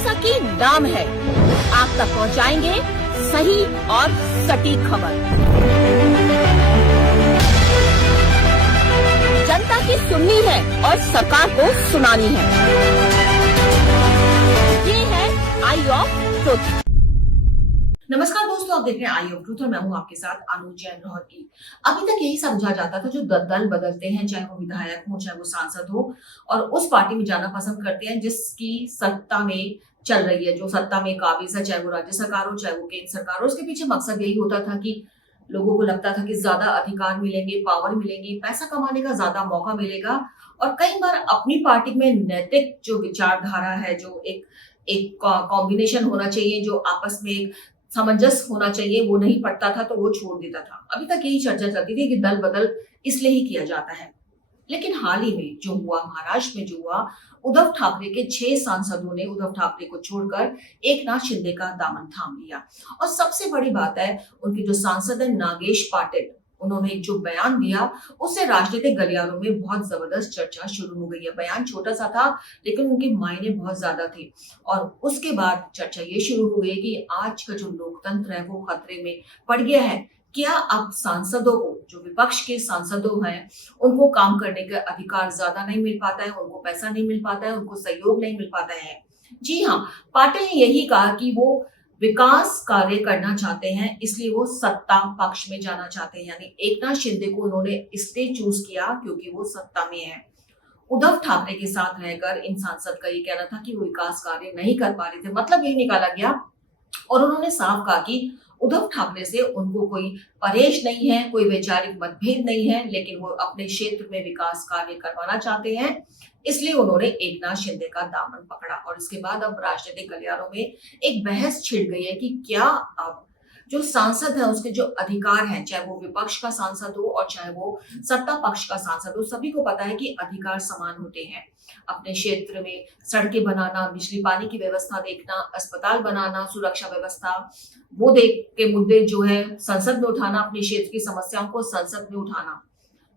जैसा कि नाम है, आप तक पहुंचाएंगे सही और सटीक खबर। जनता की सुननी है और सरकार को सुनानी है। ये है आई ऑफ ट्रुथ। नमस्कार दोस्तों, आप देख रहे हैं आई ऑफ ट्रूथ और मैं हूं आपके साथ अनुज जैन रोहतगी। अभी तक यही समझा जाता था जो दल बदलते हैं, चाहे वो विधायक हो चाहे वो सांसद हो, और उस पार्टी में जाना पसंद करते हैं जिसकी सत्ता में चल रही है, जो सत्ता में काबिज है, चाहे वो राज्य सरकार हो चाहे वो केंद्र सरकार हो। उसके पीछे मकसद यही होता था कि लोगों को लगता था कि ज्यादा अधिकार मिलेंगे, पावर मिलेंगी, पैसा कमाने का ज्यादा मौका मिलेगा। और कई बार अपनी पार्टी में नैतिक जो विचारधारा है, जो एक कॉम्बिनेशन होना चाहिए, जो आपस में एक सामंजस्य होना चाहिए, वो नहीं पड़ता था तो वो छोड़ देता था। अभी तक यही चर्चा चलती थी कि दल बदल इसलिए ही किया जाता है। लेकिन हाल ही में जो हुआ, महाराष्ट्र में जो हुआ, उद्धव ठाकरे के 6 सांसदों ने उद्धव ठाकरे को छोड़कर एकनाथ शिंदे का दामन थाम लिया। और सबसे बड़ी बात है, उनके जो सांसद है नागेश पाटिल, उन्होंने एक जो बयान दिया, उससे राजनीतिक गलियारों में बहुत जबरदस्त चर्चा शुरू हो गई है। बयान छोटा सा था लेकिन उनके मायने बहुत ज्यादा थे। और उसके बाद चर्चा ये शुरू हो गई कि आज का जो लोकतंत्र है वो खतरे में पड़ गया है। क्या अब सांसदों को, जो विपक्ष के सांसदों हैं, उनको काम करने का अधिकार ज्यादा नहीं मिल पाता है, उनको पैसा नहीं मिल पाता है, उनको सहयोग नहीं मिल पाता है? जी हाँ, पाटिल ने यही कहा कि वो विकास कार्य करना चाहते हैं, इसलिए वो सत्ता पक्ष में जाना चाहते हैं। यानी एकनाथ शिंदे को उन्होंने इसलिए चूज किया क्योंकि वो सत्ता में है। उद्धव ठाकरे के साथ रहकर इन सांसद का ये कहना था कि वो विकास कार्य नहीं कर पा रहे थे, मतलब ये निकाला गया। और उन्होंने साफ कहा कि उद्धव ठाकरे से उनको कोई परहेज नहीं है, कोई वैचारिक मतभेद नहीं है, लेकिन वो अपने क्षेत्र में विकास कार्य करवाना चाहते हैं, इसलिए उन्होंने एकनाथ शिंदे का दामन पकड़ा। और इसके बाद अब राजनीतिक गलियारों में एक बहस छिड़ गई है कि क्या अब जो सांसद है उसके जो अधिकार हैं, चाहे वो विपक्ष का सांसद हो और चाहे वो सत्ता पक्ष का सांसद हो, सभी को पता है कि अधिकार समान होते हैं। अपने क्षेत्र में सड़कें बनाना, बिजली पानी की व्यवस्था देखना, अस्पताल बनाना, सुरक्षा व्यवस्था, वो देख के मुद्दे जो है संसद में उठाना, अपने क्षेत्र की समस्याओं को संसद में उठाना।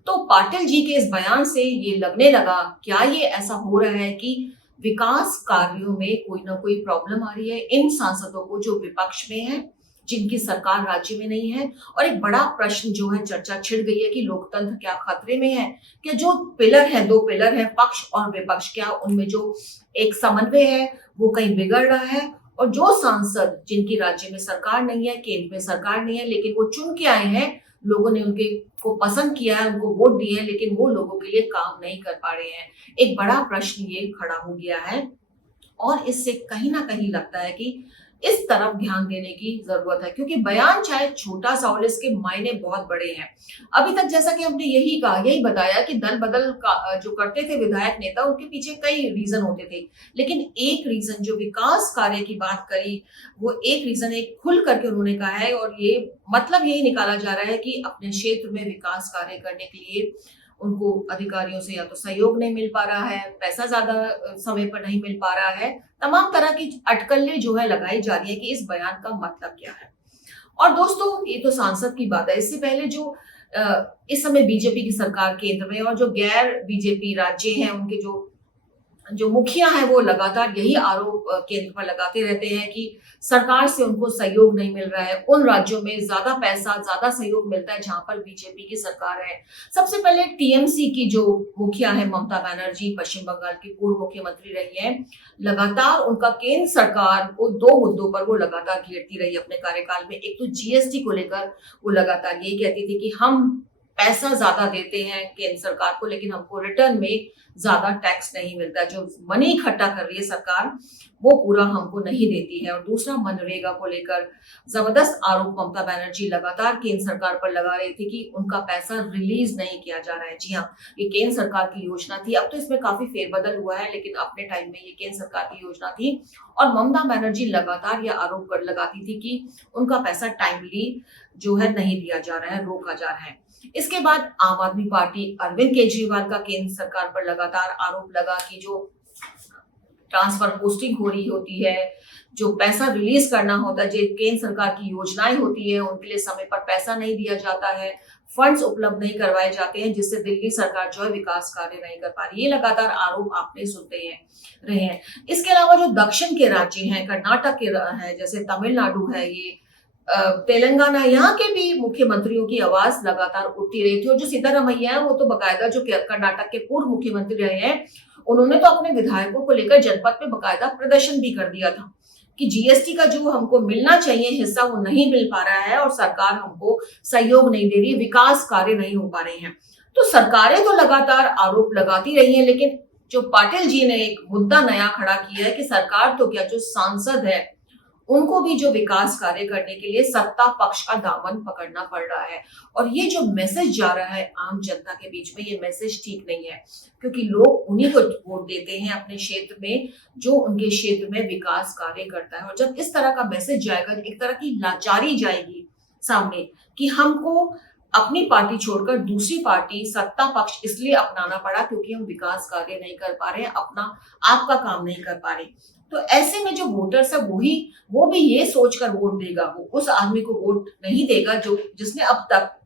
तो पाटिल जी के इस बयान से ये लगने लगा, क्या ये ऐसा हो रहा है कि विकास कार्यों में कोई ना कोई प्रॉब्लम आ रही है इन सांसदों को जो विपक्ष में है, जिनकी सरकार राज्य में नहीं है? और एक बड़ा प्रश्न जो है, चर्चा छिड़ गई है कि लोकतंत्र क्या खतरे में है? क्या जो पिलर है, 2 पिलर है, पक्ष और विपक्ष, क्या उनमें जो एक समन्वय है वो कहीं बिगड़ रहा है? और जो सांसद जिनकी राज्य में सरकार नहीं है, केंद्र में सरकार नहीं है, लेकिन वो चुन के आए हैं, लोगों ने उनके को पसंद किया है, उनको वोट दिए हैं, लेकिन वो लोगों के लिए काम नहीं कर पा रहे हैं। एक बड़ा प्रश्न ये खड़ा हो गया है और इससे कहीं ना कहीं लगता है कि इस तरफ ध्यान देने की जरूरत है, क्योंकि बयान चाहे छोटा सा हो, इसके मायने बहुत बड़े हैं। अभी तक जैसा कि हमने यही कहा, यही बताया कि दल बदल का जो करते थे विधायक नेता, उनके पीछे कई रीजन होते थे, लेकिन एक रीजन जो विकास कार्य की बात करी, वो एक रीजन एक खुल करके उन्होंने कहा है। और ये मतलब यही निकाला जा रहा है कि अपने क्षेत्र में विकास कार्य करने के लिए उनको अधिकारियों से या तो सहयोग नहीं मिल पा रहा है, पैसा ज्यादा समय पर नहीं मिल पा रहा है, तमाम तरह की अटकलें जो है लगाई जा रही है कि इस बयान का मतलब क्या है। और दोस्तों, ये तो सांसद की बात है। इससे पहले जो इस समय बीजेपी की सरकार केंद्र में और जो गैर बीजेपी राज्य हैं, उनके जो मुखिया है वो लगातार यही आरोप केंद्र पर लगाते रहते हैं कि सरकार से उनको सहयोग नहीं मिल रहा है। उन राज्यों में ज्यादा पैसा, ज्यादा सहयोग मिलता है जहां पर बीजेपी की सरकार है। सबसे पहले टीएमसी की जो मुखिया है ममता बनर्जी, पश्चिम बंगाल की पूर्व मुख्यमंत्री रही है, लगातार उनका केंद्र सरकार को 2 मुद्दों पर वो लगातार घेरती रही अपने कार्यकाल में। एक तो जीएसटी को लेकर वो लगातार यही कहती थी कि हम पैसा ज्यादा देते हैं केंद्र सरकार को, लेकिन हमको रिटर्न में ज्यादा टैक्स नहीं मिलता। जो मनी इकट्ठा कर रही है सरकार, वो पूरा हमको नहीं देती है। और दूसरा, मनरेगा को लेकर जबरदस्त आरोप ममता बनर्जी लगातार केंद्र सरकार पर लगा रही थी कि उनका पैसा रिलीज नहीं किया जा रहा है। जी हाँ, ये केंद्र सरकार की योजना थी, अब तो इसमें काफी फेरबदल हुआ है, लेकिन अपने टाइम में ये केंद्र सरकार की योजना थी। और ममता बनर्जी लगातार यह आरोप कर लगाती थी कि उनका पैसा टाइमली जो है नहीं दिया जा रहा है, रोका जा रहा है। इसके बाद आम आदमी पार्टी अरविंद केजरीवाल का केंद्र सरकार पर लगातार आरोप लगा कि जो ट्रांसफर पोस्टिंग हो रही होती है, जो पैसा रिलीज करना होता है, जो केंद्र सरकार की योजनाएं होती है, उनके लिए समय पर पैसा नहीं दिया जाता है, फंड्स उपलब्ध नहीं करवाए जाते हैं, जिससे दिल्ली सरकार जो है विकास कार्य नहीं कर पा रही। ये लगातार आरोप आपने सुनते हैं रहे हैं। इसके अलावा जो दक्षिण के राज्य हैं, कर्नाटक के है, जैसे तमिलनाडु है, ये तेलंगाना, यहाँ के भी मुख्यमंत्रियों की आवाज लगातार उठती रही थी। और जो सिद्धारमैया है वो तो बकायदा, जो कर्नाटक के पूर्व मुख्यमंत्री रहे हैं, उन्होंने तो अपने विधायकों को लेकर जनपद में बकायदा प्रदर्शन भी कर दिया था कि जीएसटी का जो हमको मिलना चाहिए हिस्सा वो नहीं मिल पा रहा है और सरकार हमको सहयोग नहीं दे रही, विकास कार्य नहीं हो पा रहे हैं। तो सरकारें तो लगातार आरोप लगाती रही हैं, लेकिन जो पाटिल जी ने एक मुद्दा नया खड़ा किया है कि सरकार तो क्या, जो सांसद है उनको भी जो विकास कार्य करने के लिए सत्ता पक्ष का दामन पकड़ना पड़ रहा है। और ये जो मैसेज जा रहा है आम जनता के बीच में, ये मैसेज ठीक नहीं है, क्योंकि लोग उन्हीं को वोट देते हैं अपने क्षेत्र में जो उनके क्षेत्र में विकास कार्य करता है। और जब इस तरह का मैसेज जाएगा, एक तरह की लाचारी जाएगी सामने कि हमको अपनी पार्टी छोड़कर दूसरी पार्टी सत्ता पक्ष इसलिए अपनाना पड़ा क्योंकि हम विकास कार्य नहीं कर पा रहे हैं, अपना आपका काम नहीं कर पा रहे। तो ऐसे में जो वोटर्स है वो भी ये सोचकर वोट देगा, वो उस आदमी को वोट नहीं देगा जो जिसने अब तक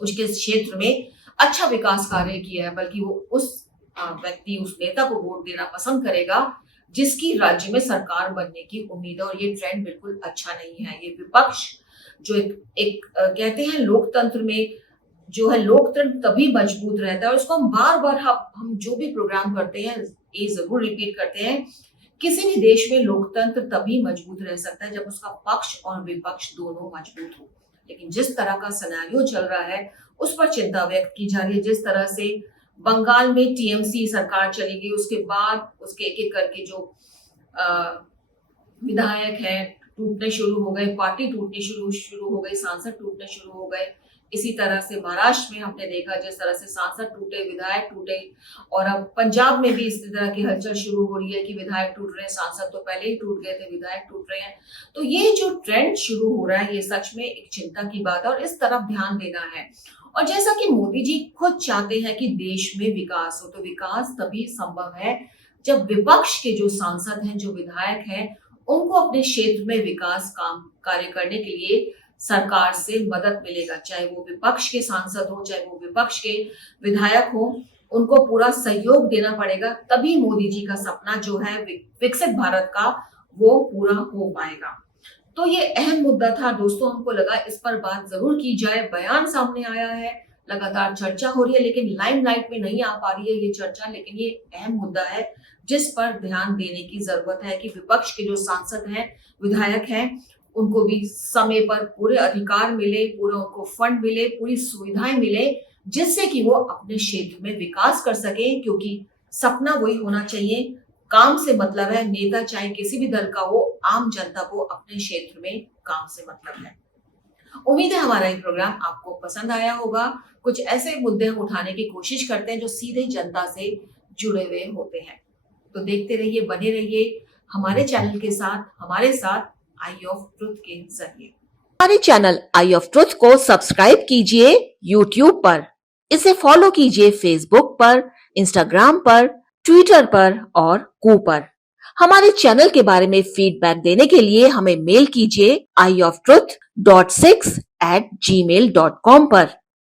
उसके क्षेत्र में अच्छा विकास कार्य किया है, बल्कि वो उस व्यक्ति, उस नेता को वोट देना पसंद करेगा जिसकी राज्य में सरकार बनने की उम्मीद है। और ये ट्रेंड बिल्कुल अच्छा नहीं है। ये विपक्ष जो एक कहते हैं लोकतंत्र में जो है, लोकतंत्र तभी मजबूत रहता है, और उसको हम बार बार हम जो भी प्रोग्राम करते हैं ये जरूर रिपीट करते हैं, किसी भी देश में लोकतंत्र तभी मजबूत रह सकता है जब उसका पक्ष और विपक्ष दोनों मजबूत हो। लेकिन जिस तरह का सिनेरियो चल रहा है उस पर चिंता व्यक्त की जा रही है। जिस तरह से बंगाल में टीएमसी सरकार चली गई, उसके बाद उसके एक एक करके जो विधायक हैं टूटने शुरू हो गए, पार्टी टूटनी शुरू हो गई, सांसद टूटने शुरू हो गए। इसी तरह से महाराष्ट्र में हमने देखा जिस तरह से सांसद टूटे, विधायक टूटे, और अब पंजाब में भी इस तरह की हलचल शुरू हो रही है कि विधायक टूट रहे हैं, सांसद तो पहले ही टूट गए थे, विधायक टूट रहे हैं। तो ये जो ट्रेंड शुरू हो रहा है ये सच में एक चिंता की बात है और इस तरफ ध्यान देना है। और जैसा कि मोदी जी खुद चाहते हैं कि देश में विकास हो, तो विकास तभी संभव है जब विपक्ष के जो सांसद हैं, जो विधायक हैं, उनको अपने क्षेत्र में विकास काम कार्य करने के लिए सरकार से मदद मिलेगा। चाहे वो विपक्ष के सांसद हो, चाहे वो विपक्ष के विधायक हो, उनको पूरा सहयोग देना पड़ेगा, तभी मोदी जी का सपना जो है विकसित भारत का वो पूरा हो पाएगा। तो ये अहम मुद्दा था दोस्तों, हमको लगा इस पर बात जरूर की जाए। बयान सामने आया है, लगातार चर्चा हो रही है, लेकिन लाइमलाइट में नहीं आ पा रही है ये चर्चा। लेकिन ये अहम मुद्दा है जिस पर ध्यान देने की जरूरत है कि विपक्ष के जो सांसद हैं, विधायक हैं, उनको भी समय पर पूरे अधिकार मिले, पूरा उनको फंड मिले, पूरी सुविधाएं मिले, जिससे कि वो अपने क्षेत्र में विकास कर सके। क्योंकि सपना वही होना चाहिए, काम से मतलब है, नेता चाहे किसी भी दल का हो, आम जनता को अपने क्षेत्र में काम से मतलब है। उम्मीद है हमारा ये प्रोग्राम आपको पसंद आया होगा। कुछ ऐसे मुद्दे हम उठाने की कोशिश करते हैं जो सीधे जनता से जुड़े हुए होते हैं। तो देखते रहिए, बने रहिए हमारे चैनल के साथ, हमारे साथ आई ऑफ ट्रुथ के जरिए। हमारे चैनल आई ऑफ ट्रुथ को सब्सक्राइब कीजिए यूट्यूब पर, इसे फॉलो कीजिए फेसबुक पर, इंस्टाग्राम पर, ट्विटर पर और कू पर। हमारे चैनल के बारे में फीडबैक देने के लिए हमें मेल कीजिए ioftruth.6@gmail.com पर।